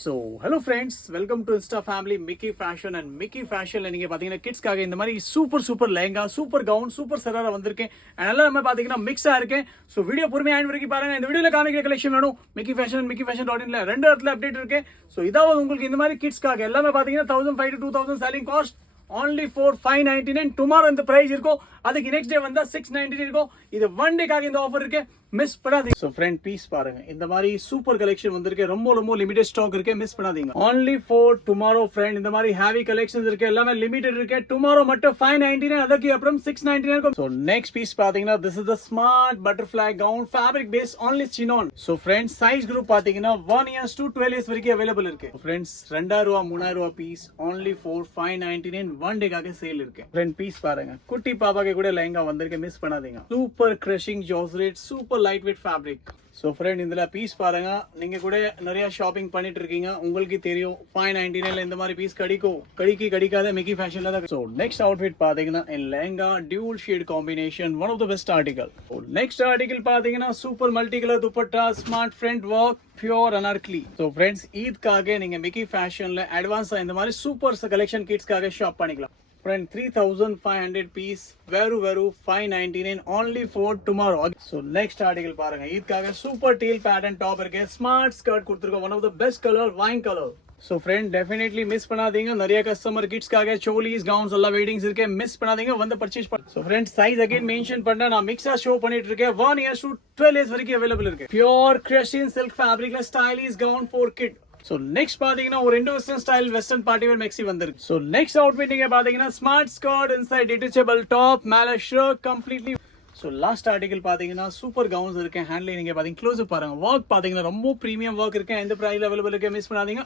So, hello friends, welcome to Insta Family Mickey Fashion and Mickey Fashion. நீங்க பாத்தீங்கன்னா கிட்ஸ்க்காக இந்த மாதிரி super lehenga, super gown, super sharara வந்திருக்கேன். and எல்லாம் நம்ம பாத்தீங்கன்னா மிக்ஸா இருக்கேன். சோ வீடியோ பொறுமையா end வரைக்கும் பாருங்க. இந்த வீடியோல காமிக்கிற கலெக்ஷன் வேணும் Mickey Fashion and mickeyfashion.in ல ரெண்டு இடத்துல அப்டேட் இருக்கு. சோ இதாவது உங்களுக்கு இந்த மாதிரி கிட்ஸ்க்காக எல்லாமே பாத்தீங்கன்னா 1500 to 2000 selling cost only for 599. tomorrow இந்த பிரைஸ் இருக்கும். அதுக்கு நெக்ஸ்ட் டே வந்தா 699 இருக்கும். இது ஒன் டேக்காக இந்த ஆஃபர் இருக்கு. மிஸ் பண்ணாதீங்க. சோ ஃப்ரெண்ட் பீஸ் பாருங்க. இந்த மாதிரி சூப்பர் கலெக்ஷன் வந்திருக்கு. ரொம்ப லிமிடெட் ஸ்டாக் இருக்கு. மிஸ் பண்ணாதீங்க. only for tomorrow friend. இந்த மாதிரி ஹேவி கலெக்ஷன்ஸ் இருக்கு. எல்லாமே லிமிடெட் இருக்கு. tomorrow மட்டும் 599, அதுக்கு அப்புறம் 699 இருக்கும். சோ நெக்ஸ்ட் பீஸ் பாத்தீங்கன்னா this is the smart butterfly gown fabric based only chinon. So friends size group பாத்தீங்கன்னா 1 years to 12 years வரைக்கும் அவேலபிள் இருக்கு. ஃப்ரெண்ட்ஸ் 2000 ரூபாய் 3000 ரூபாய் பீஸ் only for 599 ஒன் டேக்காக சேல் இருக்கு. ஃப்ரெண்ட் பீஸ் பாருங்க. குட்டி பாப்பாக்கு கூட லெஹங்கா வந்திருக்கு. மிஸ் பண்ணாதீங்க. Super crushing georgette super light weight fabric. So friend இதுல பீஸ் பாருங்க. நீங்க கூட நிறைய ஷாப்பிங் பண்ணிட்டு இருக்கீங்க, உங்களுக்கு தெரியும் 599 இந்த மாதிரி பீஸ் கிடைக்காத மிக்கி ஃபேஷன்ல தான். சோ நெக்ஸ்ட் அவுட்ஃபிட் பாத்தீங்கன்னா lehenga dual shade combination, one of the best article. Next article பாத்தீங்கன்னா super multi colour dupatta, smart front work, pure anarkali. So friends ஈத்காக நீங்க மிக்கி ஃபேஷன்ல அட்வான்ஸா இந்த மாதிரி சூப்பர் கலெக்ஷன் கிட்ஸ்க்காக ஷாப் பண்ணிக்கலாம். Friend 3500 piece veru 599 only for tomorrow. So next article பாருங்க. இதுக்காக super teal pattern top இருக்கு. smart skirt கொடுத்திருக்கோம். one of the best color wine color. So friend definitely miss பண்ணாதீங்க. நிறைய கஸ்டமர் கிட்ஸ்க்காக cholis gowns எல்லாம் வெயிட்டிங்ஸ் இருக்கு. மிஸ் பண்ணாதீங்க, வந்து பர்ச்சேஸ் பண்ணுங்க. So friend size again mention பண்ணா நான் மிக்ஸா ஷோ பண்ணிட்டு இருக்கேன். 1 years to 12 years வரைக்கும் அவேலபிள் இருக்கு. pure crushing silk fabricல stylish gown for kid. So next பாத்தீங்கன்னா ஒரு Indo western style western party wear maxi வந்திருக்கு. சோ நெக்ஸ்ட் அவுட்ஃபிட் நீங்க பாத்தீங்கன்னா smart skirt inside detachable top, மேல shirt completely. So last article பாத்தீங்கன்னா super gowns இருக்கு. ஹேண்ட்ல நீங்க பாத்தீங்க க்ளோஸ் பாருங்க. வர்க் பாத்தீங்கன்னா ரொம்ப பிரீமியம் வர்க் இருக்கு. எந்த பிரைஸ்ல அவைலபிள் இருக்கு, மிஸ் பண்ணாதீங்க.